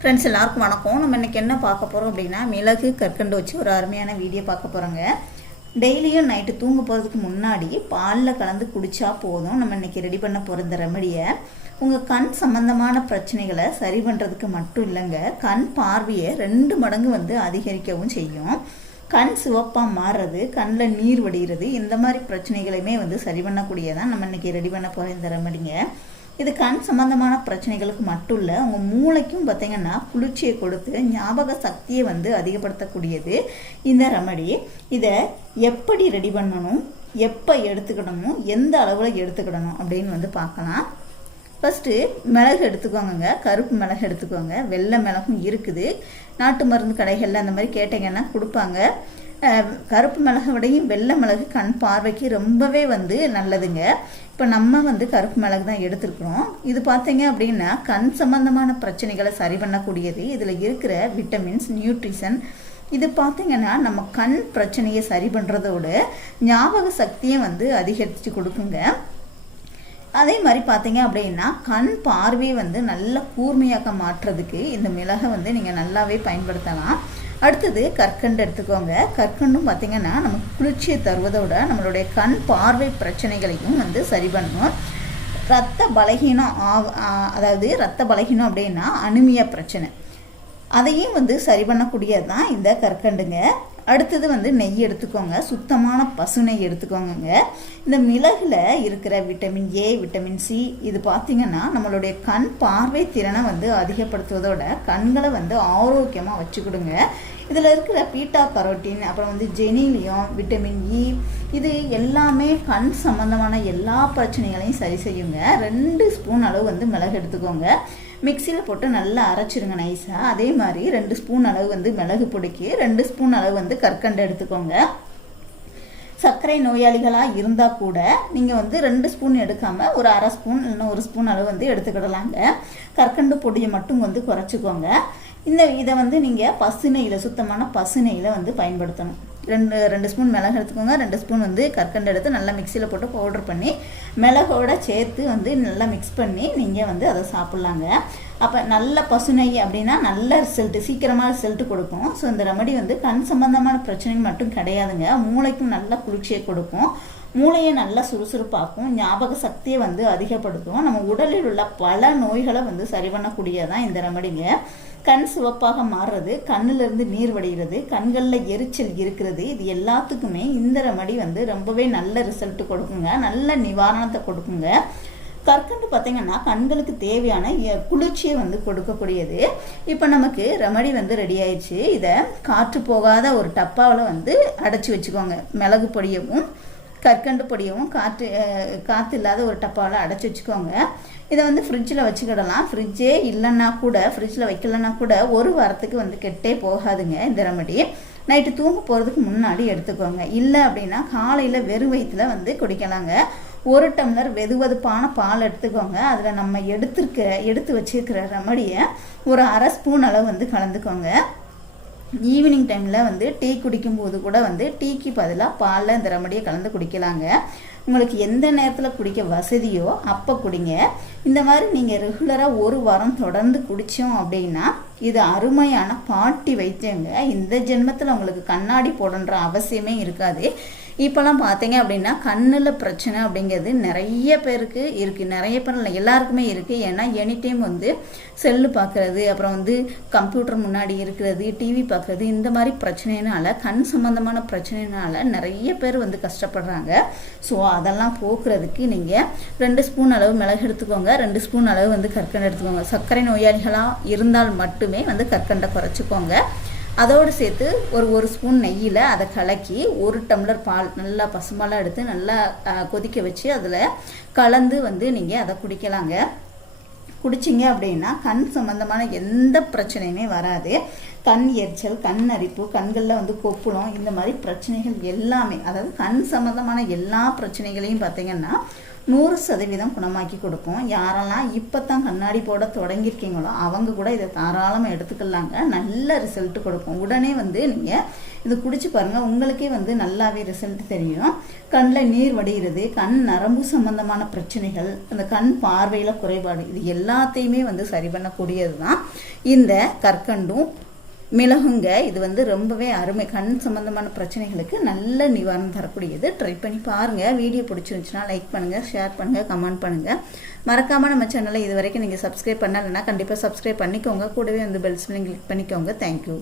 Friends எல்லாருக்கும் வணக்கம். நம்ம இன்னைக்கு என்ன பார்க்க போகிறோம் அப்படின்னா மிளகு கற்கண்டு வச்சு ஒரு அருமையான வீடியோ பார்க்க போகிறோங்க டெய்லியும் நைட்டு தூங்க போகிறதுக்கு முன்னாடி பாலில் கலந்து குடித்தா போதும். நம்ம இன்னைக்கு ரெடி பண்ண போகிற இந்த ரெமடியை உங்கள் கண் சம்மந்தமான பிரச்சனைகளை சரி பண்ணுறதுக்கு மட்டும் இல்லைங்க. கண் பார்வையை ரெண்டு மடங்கு வந்து அதிகரிக்கவும் செய்யும். கண் சிவப்பாக மாறுறது கண்ணில் நீர் வடிகிறது இந்த மாதிரி பிரச்சனைகளையுமே வந்து சரி பண்ணக்கூடியதான் நம்ம இன்றைக்கி ரெடி பண்ண போகிற இந்த ரெமடிங்க இது கண் சம்பந்தமான பிரச்சனைகளுக்கு மட்டும் இல்லை உங்கள் மூளைக்கும் பார்த்தீங்கன்னா குளிர்ச்சியை கொடுத்து ஞாபக சக்தியை வந்து அதிகப்படுத்தக்கூடியது இந்த ரெமடி இதை எப்படி ரெடி பண்ணணும் எப்போ எடுத்துக்கிடணும் எந்த அளவில் எடுத்துக்கிடணும் அப்படின்னு வந்து பார்க்கலாம். ஃபஸ்ட்டு மிளகு எடுத்துக்கோங்க கருப்பு மிளகு எடுத்துக்கோங்க. வெள்ளை மிளகும் இருக்குது. நாட்டு மருந்து கடைகளில் அந்த மாதிரி கேட்டிங்கன்னா கொடுப்பாங்க. கருப்பு மிளகை விடையும் வெள்ளை மிளகு கண் பார்வைக்கு ரொம்பவே வந்து நல்லதுங்க. இப்போ நம்ம வந்து கருப்பு மிளகு தான் எடுத்துருக்குறோம். இது பார்த்தீங்க அப்படின்னா கண் சம்பந்தமான பிரச்சனைகளை சரி பண்ணக்கூடியது. இதில் இருக்கிற விட்டமின்ஸ் நியூட்ரிஷன் இது பார்த்தீங்கன்னா நம்ம கண் பிரச்சனையை சரி பண்ணுறதோட ஞாபக சக்தியை வந்து அதிகரித்து கொடுக்குங்க. அதே மாதிரி பார்த்தீங்க அப்படின்னா கண் பார்வையை வந்து நல்ல கூர்மையாக்க மாற்றுறதுக்கு இந்த மிளகை வந்து நீங்கள் நல்லாவே பயன்படுத்தலாம். அடுத்தது கற்கண்டு எடுத்துக்கோங்க. கற்கண்டும் பார்த்தீங்கன்னா நமக்கு குளிர்ச்சியை தருவதோட நம்மளுடைய கண் பார்வை பிரச்சனைகளையும் வந்து சரி பண்ணும். ரத்த பலகீனம் ஆ- ஆ- அதாவது ரத்த பலகீனம் அப்படின்னா அனுமியா பிரச்சனை. அதையும் வந்து சரி பண்ணக்கூடியது தான் இந்த கற்கண்டுங்க. அடுத்தது வந்து நெய் எடுத்துக்கோங்க. சுத்தமான பசு நெய் எடுத்துக்கோங்கங்க. இந்த மிளகில் இருக்கிற விட்டமின் ஏ விட்டமின் சி இது பார்த்திங்கன்னா நம்மளுடைய கண் பார்வை திறனை வந்து அதிகப்படுத்துவதோட கண்களை வந்து ஆரோக்கியமாக வச்சுக்கிடுங்க. இதில் இருக்கிற பீட்டா கரோட்டின் அப்புறம் வந்து ஜெனிலியம் விட்டமின் இ e, இது எல்லாமே கண் சம்பந்தமான எல்லா பிரச்சனைகளையும் சரி செய்யுங்க. ரெண்டு ஸ்பூன் அளவு வந்து மிளகு எடுத்துக்கோங்க. மிக்சியில் போட்டு நல்லா அரைச்சிருங்க நைஸாக அதே மாதிரி ரெண்டு ஸ்பூன் அளவு வந்து மிளகு பொடிக்கு ரெண்டு ஸ்பூன் அளவு வந்து கற்கண்டு எடுத்துக்கோங்க. சர்க்கரை நோயாளிகளாக இருந்தால் கூட நீங்கள் வந்து ரெண்டு ஸ்பூன் எடுக்காமல் ஒரு அரை ஸ்பூன் இல்லைன்னா ஒரு ஸ்பூன் அளவு வந்து எடுத்துக்கிடலாங்க. கற்கண்டு பொடியை மட்டும் வந்து குறைச்சிக்கோங்க. இந்த இதை வந்து நீங்கள் பசுநெய்யில் சுத்தமான பசுநெய்யில் வந்து பயன்படுத்தணும். ரெண்டு ரெண்டு ஸ்பூன் மிளகு எடுத்துக்கோங்க. ரெண்டு ஸ்பூன் வந்து கற்கண்டு எடுத்து நல்லா மிக்சியில் போட்டு பவுடர் பண்ணி மிளகோட சேர்த்து வந்து நல்லா மிக்ஸ் பண்ணி நீங்கள் வந்து அதை சாப்பிட்லாங்க. அப்போ நல்ல பசு நெய் அப்படின்னா நல்ல ரிசல்ட்டு சீக்கிரமாக ரிசல்ட்டு கொடுக்கும். ஸோ இந்த ரெமடி வந்து கண் சம்பந்தமான பிரச்சனைகள் மட்டும் கிடையாதுங்க. மூளைக்கும் நல்ல குளிர்ச்சியை கொடுக்கும். மூளையை நல்லா சுறுசுறுப்பாக்கும் ஞாபக சக்தியை வந்து அதிகப்படுத்தும். நம்ம உடலில் உள்ள பல நோய்களை வந்து சரி பண்ணக்கூடியதான் இந்த ரெமடிங்க. கண் சிவப்பாக மாறுறது கண்ணிலிருந்து நீர் வடிகிறது கண்களில் எரிச்சல் இருக்கிறது இது எல்லாத்துக்குமே இந்த ரெமடி வந்து ரொம்பவே நல்ல ரிசல்ட் கொடுக்குங்க. நல்ல நிவாரணத்தை கொடுக்குங்க. கற்கண்டு பார்த்தீங்கன்னா கண்களுக்கு தேவையான எ- குளிர்ச்சியை வந்து கொடுக்கக்கூடியது. இப்போ நமக்கு ரெமடி வந்து ரெடி ஆயிடுச்சு. இதை காற்று போகாத ஒரு டப்பாவில் வந்து அடைச்சி வச்சுக்கோங்க. மிளகு பொடியவும் கற்கண்டு பொடியவும் காற்று காற்று இல்லாத ஒரு டப்பாவில் அடைச்சி வச்சுக்கோங்க. இதை வந்து ஃப்ரிட்ஜில் வச்சுக்கிடலாம். ஃப்ரிட்ஜே இல்லைன்னா கூட ஃப்ரிட்ஜில் வைக்கலன்னா கூட ஒரு வாரத்துக்கு வந்து கெட்டே போகாதுங்க இந்த ரெமடி நைட்டு தூங்க போகிறதுக்கு முன்னாடி எடுத்துக்கோங்க. இல்லை அப்படின்னா காலையில் வெறும் வயிற்றுல வந்து குடிக்கலாங்க. ஒரு டம்ளர் வெதுவெதுப்பான பால் எடுத்துக்கோங்க. அதில் நம்ம எடுத்துருக்க எடுத்து வச்சிருக்கிற ரெமடியை ஒரு அரை ஸ்பூன் அளவு வந்து கலந்துக்கோங்க. ஈவினிங் டைமில் வந்து டீ குடிக்கும்போது கூட வந்து டீக்கு பதிலாக பாலில் இந்த ரெமடியை கலந்து குடிக்கலாங்க. உங்களுக்கு எந்த நேரத்தில் குடிக்க வசதியோ அப்போ குடிங்க. இந்த மாதிரி நீங்கள் ரெகுலராக ஒரு வாரம் தொடர்ந்து குடித்தோம் அப்படின்னா இது அருமையான பாட்டி வைத்தியங்க. இந்த ஜென்மத்தில் உங்களுக்கு கண்ணாடி போடன்ற அவசியமே இருக்காது. இப்போலாம் பார்த்தீங்க அப்படின்னா கண்ணில் பிரச்சனை அப்படிங்கிறது நிறைய பேருக்கு இருக்குது நிறைய பேர் இல்லை எல்லாருக்குமே இருக்குது ஏன்னா எனி டைம் வந்து செல்லு பார்க்குறது அப்புறம் வந்து கம்ப்யூட்டர் முன்னாடி இருக்கிறது டிவி பார்க்குறது இந்த மாதிரி பிரச்சனைனால கண் சம்மந்தமான பிரச்சனைனால நிறைய பேர் வந்து கஷ்டப்படுறாங்க. ஸோ அதெல்லாம் போக்குறதுக்கு நீங்கள் ரெண்டு ஸ்பூன் அளவு மிளகு எடுத்துக்கோங்க. ரெண்டு ஸ்பூன் அளவு வந்து கற்கண்டு எடுத்துக்கோங்க. சர்க்கரை நோயாளிகளாக இருந்தால் மட்டுமே வந்து கற்கண்டை குறைச்சிக்கோங்க. அதோடு சேர்த்து ஒரு ஒரு ஸ்பூன் நெய்யில் அதை கலக்கி ஒரு டம்ளர் பால் நல்லா பசுமாலாம் எடுத்து நல்லா கொதிக்க வச்சு அதில் கலந்து வந்து நீங்கள் அதை குடிக்கலாங்க. குடிச்சிங்க அப்படின்னா கண் சம்மந்தமான எந்த பிரச்சனையுமே வராது. கண் எரிச்சல் கண் அரிப்பு கண்களில் வந்து கொப்புளம் இந்த மாதிரி பிரச்சனைகள் எல்லாமே அதாவது கண் சம்மந்தமான எல்லா பிரச்சனைகளையும் பார்த்தீங்கன்னா நூறு சதவீதம் குணமாக்கி கொடுக்கும். யாரெல்லாம் இப்போ தான் கண்ணாடி போட தொடங்கியிருக்கீங்களோ அவங்க கூட இதை தாராளமாக எடுத்துக்கலாங்க. நல்ல ரிசல்ட் கொடுக்கும். உடனே வந்து நீங்கள் இது குடிச்சு பாருங்கள் உங்களுக்கே வந்து நல்லாவே ரிசல்ட் தெரியும். கண்ணில் நீர் வடிகிறது கண் நரம்பு சம்பந்தமான பிரச்சனைகள் அந்த கண் பார்வையில் குறைபாடு இது எல்லாத்தையுமே வந்து சரி பண்ணக்கூடியது தான் இந்த கற்கண்டும் மிளகுங்க இது வந்து ரொம்பவே அருமை. கண் சம்மந்தமான பிரச்சனைகளுக்கு நல்ல நிவாரணம் தரக்கூடியது. ட்ரை பண்ணி பாருங்கள் வீடியோ பிடிச்சிருந்துச்சுன்னா லைக் பண்ணுங்கள் ஷேர் பண்ணுங்கள் கமெண்ட் பண்ணுங்கள் மறக்காமல் நம்ம சேனலை இது வரைக்கும் நீங்கள் சப்ஸ்கிரைப் பண்ணலைன்னா கண்டிப்பாக சப்ஸ்கிரைப் பண்ணிக்கோங்க. கூடவே வந்து பெல்ஸ் கிளிக் பண்ணிக்கோங்க. தேங்க்யூ